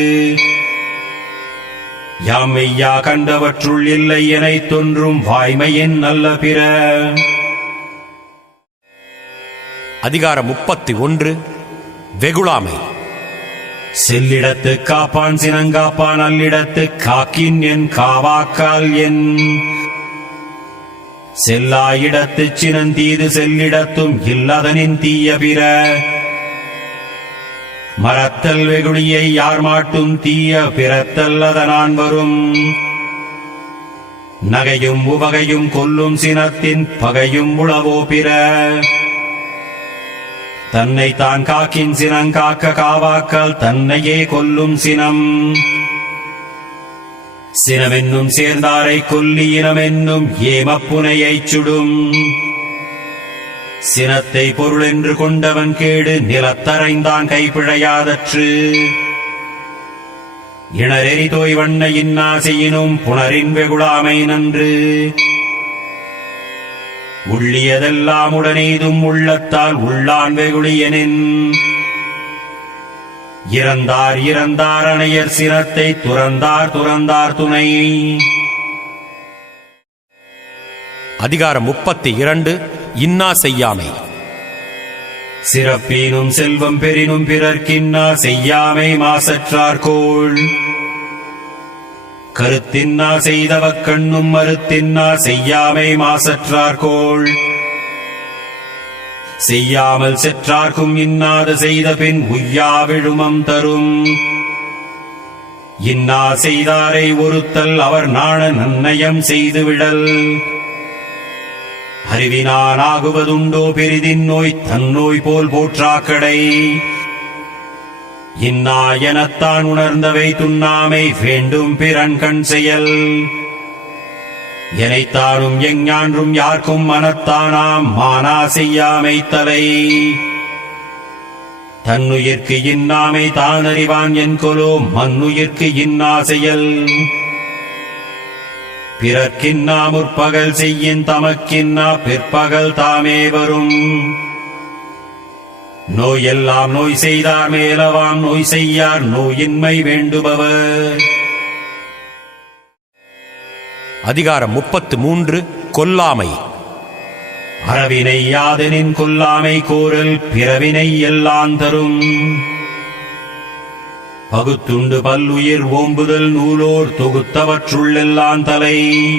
யாமையா கண்டவற்றுள் இல்லை எனத் தோன்றும் வாய்மையின் நல்ல பிற. அதிகாரம் 31 வெகுளாமை. செல்லிடத்து காப்பான் சினங்காப்பான் அல்லிடத்து காக்கின் என் காவாக்கால் என். செல்லாயிடத்து சினந்தீது செல்லிடத்தும் இல்லதனின் தீய பிற. மரத்தல் வெகுளியை யார் மாட்டும் தீய பிறத்தல்லதனான் வரும். நகையும் உவகையும் கொல்லும் சினத்தின் பகையும் உளவோ பிற. தன்னை தான் காக்கின் சினங்காக்க காவாக்கால் தன்னையே கொல்லும் சினம். சினமென்னும் சேர்ந்தாரை கொல்லி இனமென்னும் ஏமப்புனையைச் சுடும். சினத்தை பொருளென்று கொண்டவன் கேடு நிலத்தரைந்தான் கைப்பிழையாதற்று. இணரெறி தோய் வண்ண இன்னாசையினும் புணரின் வெகுளாமை நன்று. உள்ளியதெல்லாம் உடனேதும் உள்ளத்தால் உள்ளான் வெகுளியனின். இறந்தார் இறந்தார் அணையர் சினத்தை துறந்தார் துறந்தார் துணை. அதிகாரம் 32 இன்னா செய்யாமை. சிறப்பீனும் செல்வம் பெரினும் பிறர்க்கின்னா செய்யாமை மாசற்றார்கோள். கருத்தின்னா செய்தவக் கண்ணும் மறுத்தின்னா செய்யாமை மாசற்றார்கோள். செய்யாமல் செற்றார்க்கும் இன்னாத செய்த பின் உய்யா விழுமம் தரும். இன்னா செய்தாரை ஒருத்தல் அவர் நாண நன்னயம் செய்துவிடல். அறிவினான் ஆகுவதுண்டோ பெரிதின் நோய் தன்னோய் போல் போற்றாக்கடை. இன்னா எனத்தான் உணர்ந்தவை துண்ணாமை வேண்டும் பிறன் கண் செயல். எனைத்தானும் எஞ்ஞான்றும் யார்க்கும் மனத்தானாம் மானா செய்யாமை தலை. தன்னுயிர்க்கு இன்னாமை தான் அறிவான் என்கொலோ மண்ணுயிர்க்கு இன்னா செயல். பிறர்க்கின்னா முற்பகல் செய்யின் தமக்கின்னா பிற்பகல் தாமே வரும். நோயெல்லாம் நோய் செய்தார் மேலவாம் நோய் செய்யார் நோயின்மை வேண்டுபவர். அதிகாரம் 33 கொல்லாமை. அறவினை யாதெனின் கொல்லாமை கோரல் பிறவினை எல்லாம் தரும். பகுத்துண்டு பல்லுயிர் ஓம்புதல் நூலோர் தொகுத்தவற்றுள்ளெல்லாம் தலை.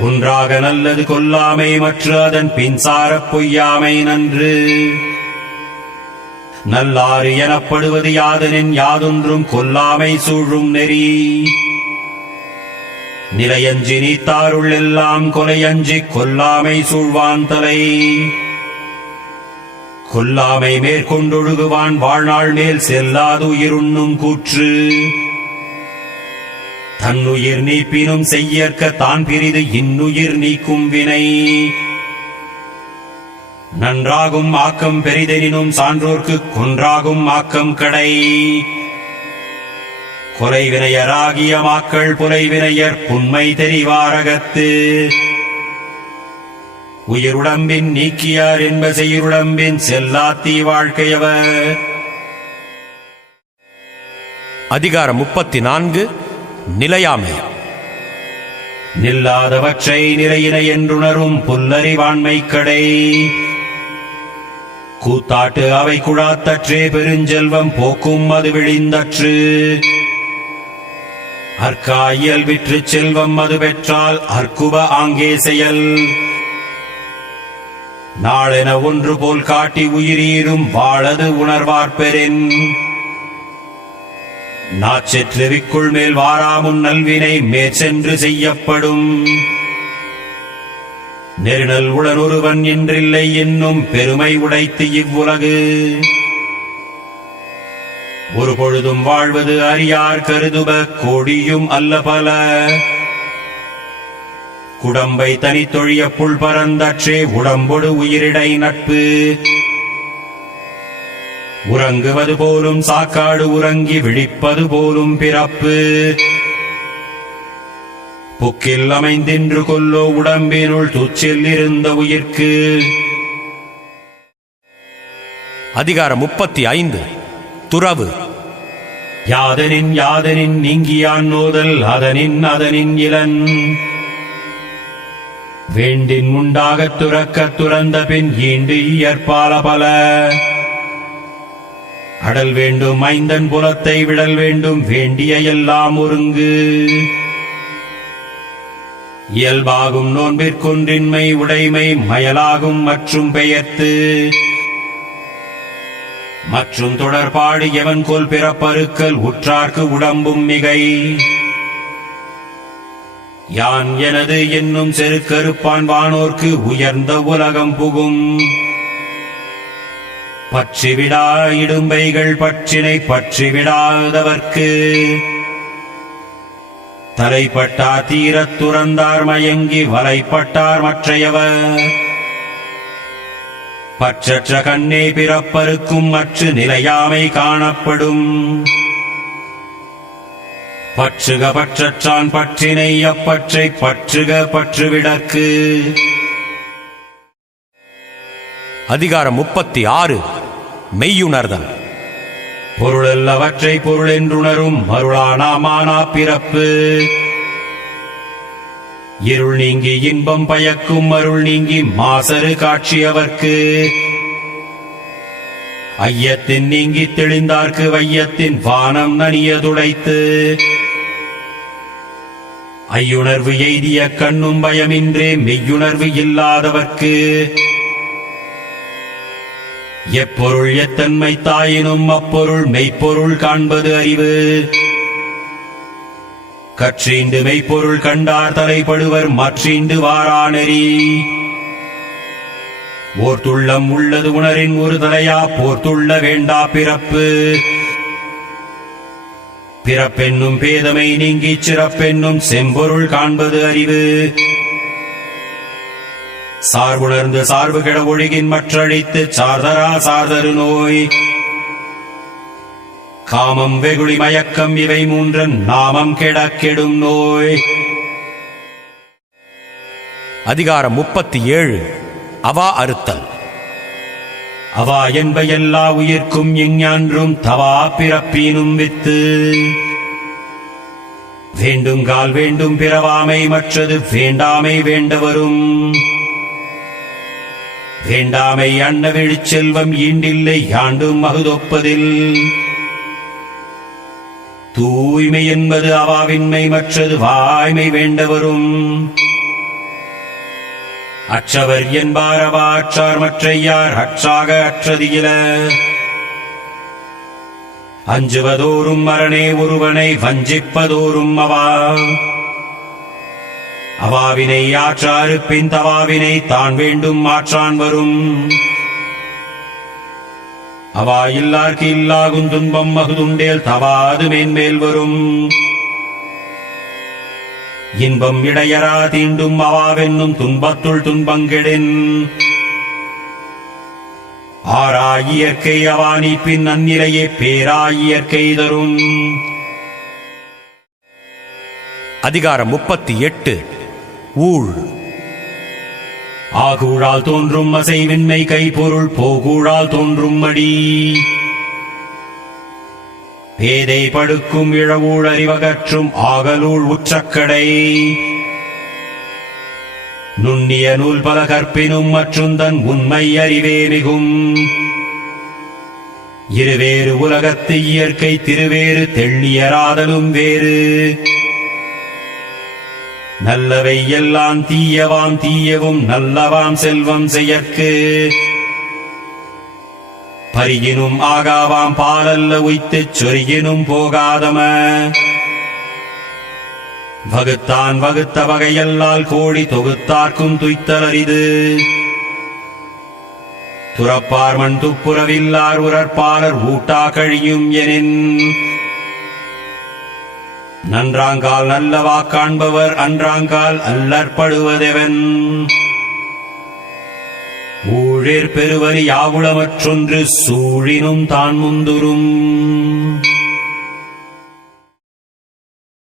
ஒன்றாக நல்லது கொல்லாமை மற்ற அதன் பின்சாரப் பொய்யாமை நன்று. நல்லாறு எனப்படுவது யாதெனின் யாதொன்றும் கொல்லாமை சூழும் நெறி. நிலையஞ்சி நீத்தாருள் எல்லாம் கொலையஞ்சி கொல்லாமை சூழ்வான் தலை. கொல்லாமை மேற்கொண்டொழுகுவான் வாழ்நாள் மேல் செல்லாது உயிருண்ணும் கூற்று. தன்னுயிர் நீப்பினும் செய்யற்க தான் பிரிது இன்னுயிர் நீக்கும் வினை. நன்றாகும் ஆக்கம் பெரிதெனினும் சான்றோர்க்கு கொன்றாகும் ஆக்கம் கடை. கொலைவினையராகிய மாக்கள் புலைவினையர் புன்மை தெரிவாரகத்து. உயிருடம்பின் நீக்கியார் என்ப செய்யுடம்பின் செல்லாத்தி வாழ்க்கையவர். அதிகாரம் 34 நிலையாமை. நில்லாதவற்றை நிலையினை என்றுணரும் புல்லறிவாண்மை கடை. கூத்தாட்டு அவை குழாத்தற்றே பெருஞ்செல்வம் போக்கும் அது விழிந்தற்று. அற்காயல் விற்று செல்வம் அது பெற்றால் அற்குப ஆங்கே செயல். நாளென ஒன்று போல் காட்டி உயிரீரும் வாழது உணர்வார்பெறின். நாச்செற்றுவிக்குள் மேல் வாராமுன் நல்வினை மேற்சென்று செய்யப்படும். நெருநல் உடனொருவன் என்றில்லை என்னும் பெருமை உடைத்து இவ்வுலகு. ஒரு பொழுதும் வாழ்வது அறியார் கருதுப கோடியும் அல்ல பல. குடம்பை தனித்தொழிய புல் பரந்தற்றே உடம்பொடு உயிரிடை நட்பு. உறங்குவது போலும் சாக்காடு உறங்கி விழிப்பது போலும் பிறப்பு. புக்கில் அமைந்தின்று கொல்லோ உடம்பினுள் துச்சில் இருந்த உயிர்க்கு. அதிகாரம் 35 துறவு. யாதனின் யாதனின் நீங்கியான் நோதல் அதனின் அதனின் இளன். வேண்டின் உண்டாகத் துறக்கத் துறந்த பின் ஈண்டு இயற்பால பல. அடல் வேண்டும் ஐந்தன் புலத்தை விடல் வேண்டும் வேண்டிய எல்லாம் ஒருங்கு. இயல்பாகும் நோன்பிற்கொன்றின்மை உடைமை மயலாகும் மற்றும் பெயர்த்து. மற்றும் தொடர்பாடு எவன் கொல் பிறப்பருக்கல் உற்றார்க்கு உடம்பும் மிகை. யான் எனது என்னும் செருக்கறுப்பான் வானோர்க்கு உயர்ந்த உலகம் புகும். பற்றிவிடா இடும்பைகள் பற்றினை பற்றிவிடாதவர்க்கு. தலைப்பட்டார் தீரத் துறந்தார் மயங்கி வலைப்பட்டார் மற்றையவர். பற்றற்ற கண்ணே பிறப்பருக்கும் மற்ற நிலையாமை காணப்படும். பற்றுக பற்றற்றான் பற்றினை அப்பற்றை பற்றுக பற்றுவிடற்கு. அதிகாரம் 36 மெய்யுணர்தல். பொருளல்லவற்றை பொருள் என்றுணரும் மருளானாமானா பிறப்பு. இருள் நீங்கி இன்பம் பயக்கும் அருள் நீங்கி மாசரு காட்சியவர்க்கு. ஐயத்தின் நீங்கி தெளிந்தார்க்கு வையத்தின் வானம் நனியதுடைத்து. ஐயுணர்வு எய்திய கண்ணும் பயமின்றே மெய்யுணர்வு இல்லாதவர்க்கு. எப்பொருள் எத்தன்மை தாயினும் அப்பொருள் மெய்ப்பொருள் காண்பது அறிவு. கற்றீண்டு மெய்ப்பொருள் கண்டார் தலைப்படுவர் மற்றீண்டு வாரானெறி. ஓர்த்துள்ளம் உள்ளது உணரின் ஒரு தலையா போர்த்துள்ள வேண்டா பிறப்பு. பிறப்பென்னும் பேதமை நீங்கிச் சிறப்பென்னும் செம்பொருள் காண்பது அறிவு. சார்புணர்ந்து சார்பு கெட ஒழுகின் மற்றழித்து சார்தரா சார்தரு நோய். காமம் வெகுளி மயக்கம் இவை மூன்றன் நாமம் கெடக் கெடும் நோய். அதிகாரம் 37 அவா அறுத்தல். அவா என்ப எல்லா உயிர்க்கும் எஞ்ஞான்றும் தவா பிறப்பீனும் வித்து. வேண்டுங்கால் வேண்டும் பிறவாமை மற்றது வேண்டாமை வேண்டவரும். வேண்டாமை அன்ன விழிச்செல்வம் ஈண்டில்லை யாண்டும் அகுதொப்பதில். தூய்மை என்பது அவாவின்மை மற்றது வாய்மை வேண்டவரும். அற்றவர் என்பார் அவா அற்றார் மற்றையார் அற்றாக அற்றதியில. அஞ்சுவதோறும் மரணே ஒருவனை வஞ்சிப்பதோறும் அவா. அவாவினை ஆற்றாறு பின் தவாவினை தான் வேண்டும் மாற்றான் வரும். அவா இல்லார்க்கு இல்லாகும் துன்பம் மகுதுண்டேல் தவாது மேன்மேல் வரும். இன்பம் இடையரா தீண்டும் அவாவென்னும் துன்பத்துள் துன்பங்கெடின். ஆராயியற்கை அவா நீப்பின் நன்னிலையே பேராயியற்கை தரும். அதிகாரம் 38 ஊழ். ஆகூழால் தோன்றும் அசைவின்மை கைப்பொருள் போகூழால் தோன்றும் மடி. பேதை படுக்கும் இழவூழ் அறிவகற்றும் ஆகலூழ் உற்றக்கடை. நுண்ணிய நூல் பல கற்பினும் மற்றுந்தன் உண்மை அறிவே மிகும். இருவேறு உலகத்து இயற்கை திருவேறு தெள்ளியராதலும் வேறு. நல்லவை எல்லாம் தீயவாம் தீயவும் நல்லவாம் செல்வம் செயற்கு. பரியினும் ஆகாவாம் பாலல்ல உய்த்துச் சொரியினும் போகாதம. வகுத்தான் வகுத்த வகையல்லால் கோடி தொகுத்தார்க்கும் துய்த்தல் அரிது. துறப்பார் மண் துப்புரவில்லார் உரற்பாலர் ஊட்டா கழியும் எனின். நன்றாங்கால் நல்லவா காண்பவர் அன்றாங்கால் அல்லற்படுவதெவன். ஊழிற் பெருவரி யாவுளமற்றொன்று சூழினும் தான் முந்துரும்.